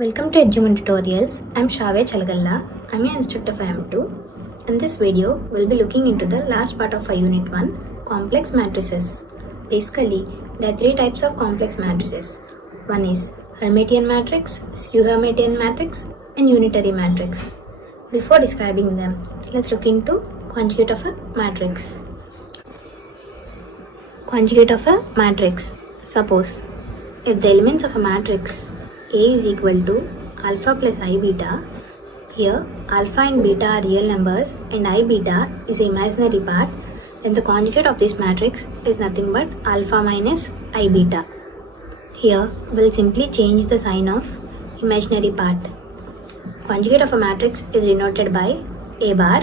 Welcome to Edgeman Tutorials. I'm Shave Chalagalla. I'm an instructor for M2. In this video, we'll be looking into the last part of our Unit 1, complex matrices. Basically, there are three types of complex matrices. One is Hermitian matrix, skew Hermitian matrix, and unitary matrix. Before describing them, let's look into conjugate of a matrix. Conjugate of a matrix. Suppose, if the elements of a matrix A is equal to alpha plus I beta, here alpha and beta are real numbers and I beta is the imaginary part, then the conjugate of this matrix is nothing but alpha minus I beta. Here we'll simply change the sign of imaginary part. Conjugate of a matrix is denoted by A bar.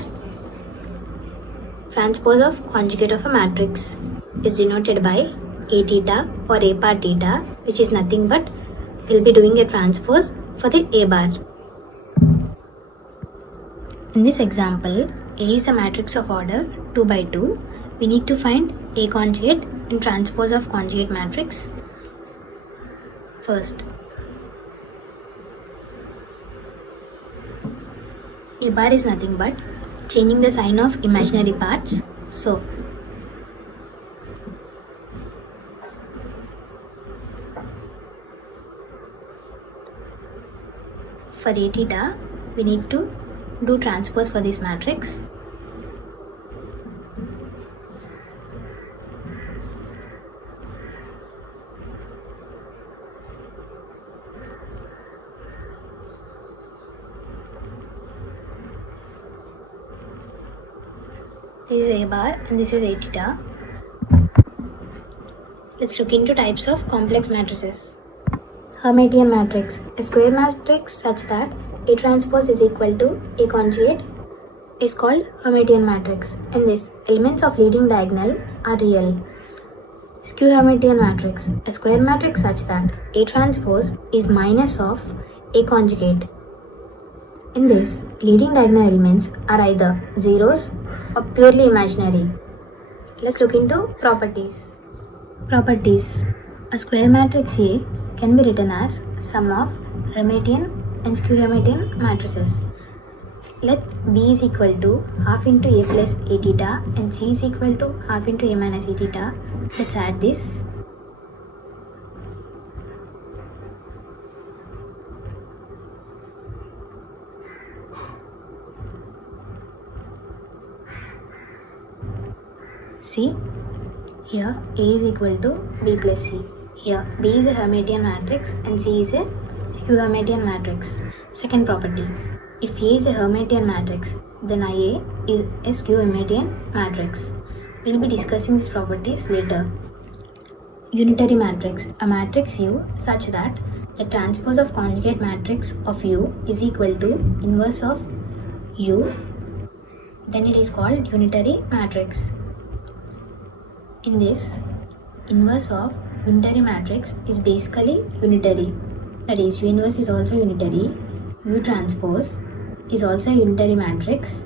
Transpose of conjugate of a matrix is denoted by A theta or A bar theta, which is nothing but we'll be doing a transpose for the A bar. In this example, A is a matrix of order 2 by 2. We need to find A conjugate and transpose of conjugate matrix. First, A bar is nothing but changing the sign of imaginary parts. So, for A theta, we need to do transpose for this matrix. This is A bar and this is A theta. Let's look into types of complex matrices. Hermitian matrix, a square matrix such that A transpose is equal to A conjugate is called Hermitian matrix. In this, elements of leading diagonal are real. Skew Hermitian matrix, a square matrix such that A transpose is minus of A conjugate. In this, leading diagonal elements are either zeros or purely imaginary. Let's look into properties. Properties. A square matrix A can be written as sum of Hermitian and skew Hermitian matrices. Let B is equal to half into A plus A theta and C is equal to half into A minus A theta. Let's add this. See, here A is equal to B plus C. Here B is a Hermitian matrix and C is a skew Hermitian matrix. Second property, if A is a Hermitian matrix, then IA is a skew Hermitian matrix. We'll be discussing these properties later. Unitary matrix, a matrix U such that the transpose of conjugate matrix of U is equal to inverse of U, then it is called unitary matrix. In this, inverse of unitary matrix is basically unitary. That is, U inverse is also unitary. U transpose is also a unitary matrix.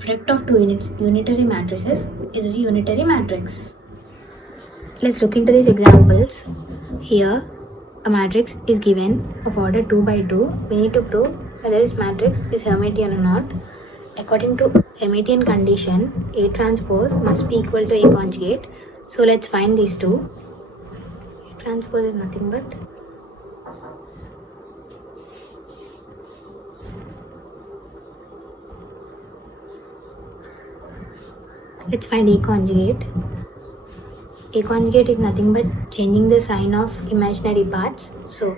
Product of two unitary matrices is a unitary matrix. Let's look into these examples. Here, a matrix is given of order 2 by 2. We need to prove whether this matrix is Hermitian or not. According to Hermitian condition, A transpose must be equal to A conjugate. So let's find these two. A transpose is nothing but let's find A conjugate. A conjugate is nothing but changing the sign of imaginary parts. So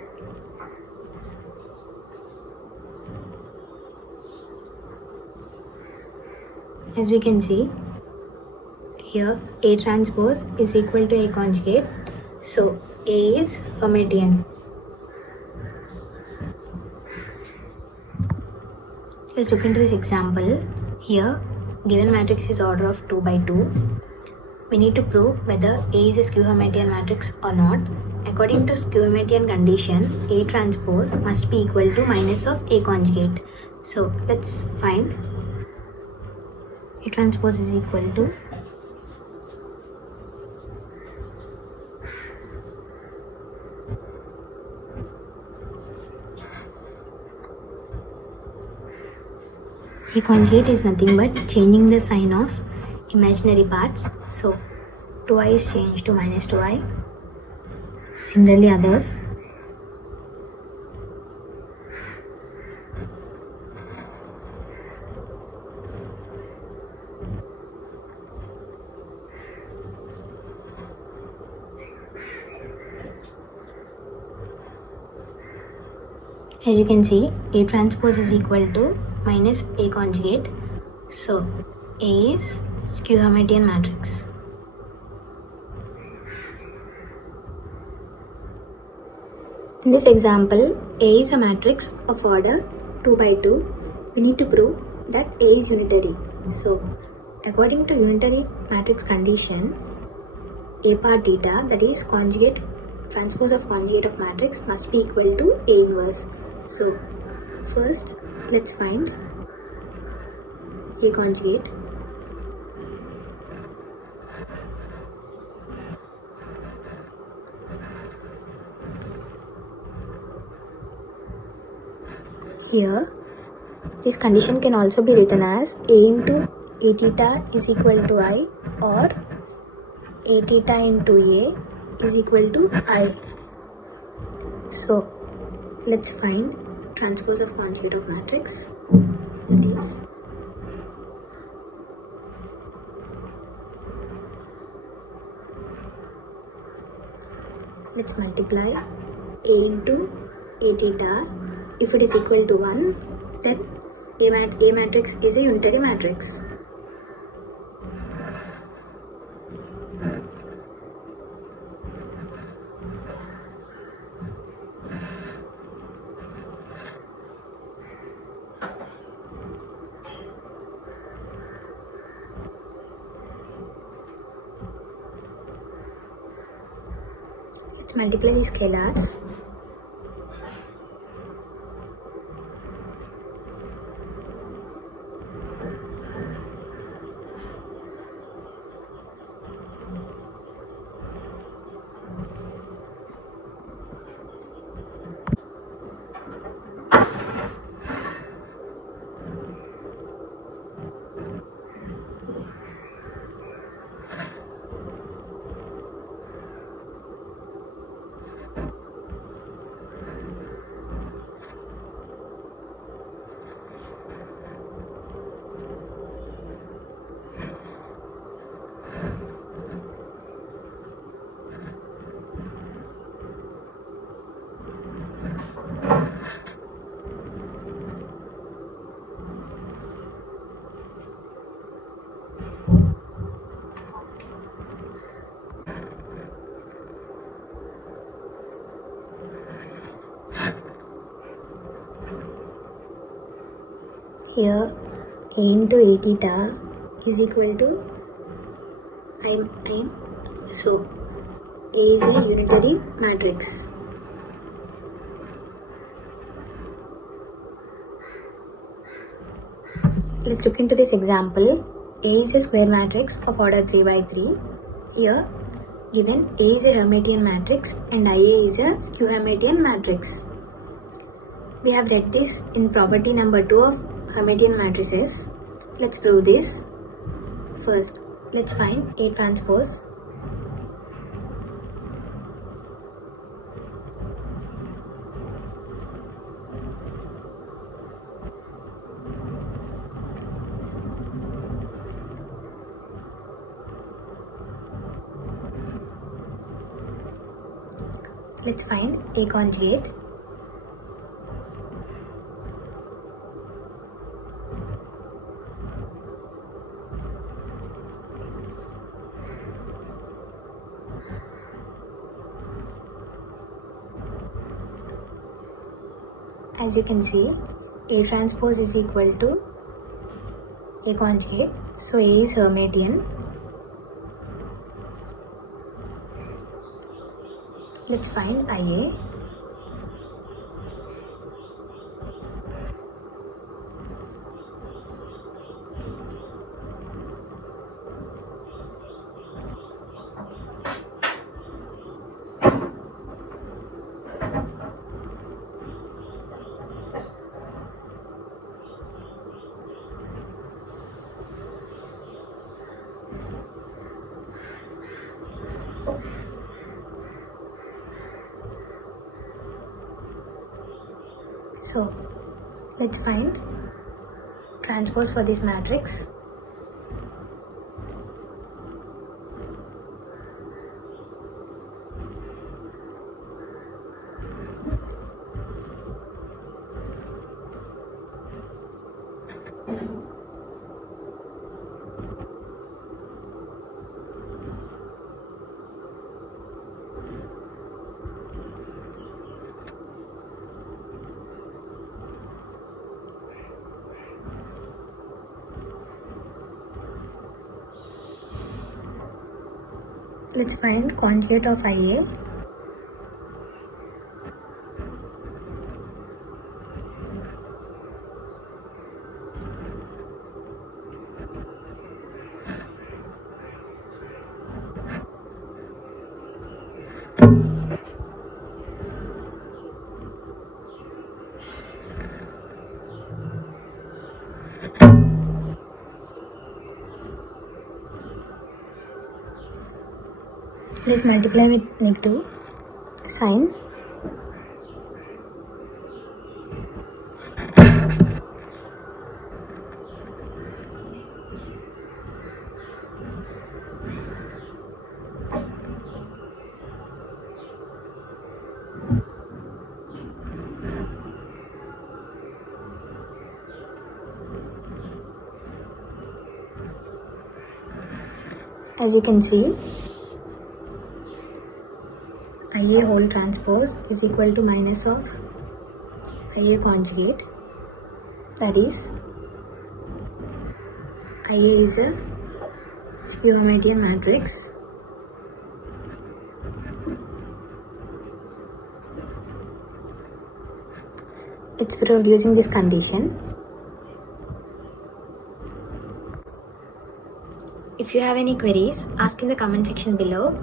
as we can see, here A transpose is equal to A conjugate. So A is Hermitian. Let's look into this example. Here, given matrix is order of 2 by 2. We need to prove whether A is a skew Hermitian matrix or not. According to skew Hermitian condition, A transpose must be equal to minus of A conjugate. So let's find A transpose is equal to A conjugate is nothing but changing the sign of imaginary parts. So 2i is changed to minus 2i. Similarly others. As you can see, A transpose is equal to minus A conjugate. So A is skew Hermitian matrix. In this example, A is a matrix of order 2 by 2. We need to prove that A is unitary. So, according to unitary matrix condition, A part theta, that is conjugate transpose of conjugate of matrix, must be equal to A inverse. So, first let's find A conjugate. Here, this condition can also be written as A into A theta is equal to I, or A theta into A is equal to I. So, let's find transpose of conjugate of matrix. That is, let's multiply A into A theta. If it is equal to 1, then A matrix is a unitary matrix. Let's multiply these scalars. Here, A into A theta is equal to I. So, A is a unitary matrix. Let's look into this example. A is a square matrix of order 3 by 3. Here, given A is a Hermitian matrix and IA is a skew Hermitian matrix. We have read this in property number 2 of Hermitian matrices. Let's prove this. First, let's find A transpose. Let's find A conjugate. As you can see, A transpose is equal to A conjugate. So A is Hermitian. Let's find IA. So let's find transpose for this matrix. Let's find conjugate of IA. Let's multiply with negative sign. As you can see, IA whole transpose is equal to minus of IA conjugate. That is, IA is a skew Hermitian matrix. It's proved using this condition. If you have any queries, ask in the comment section below.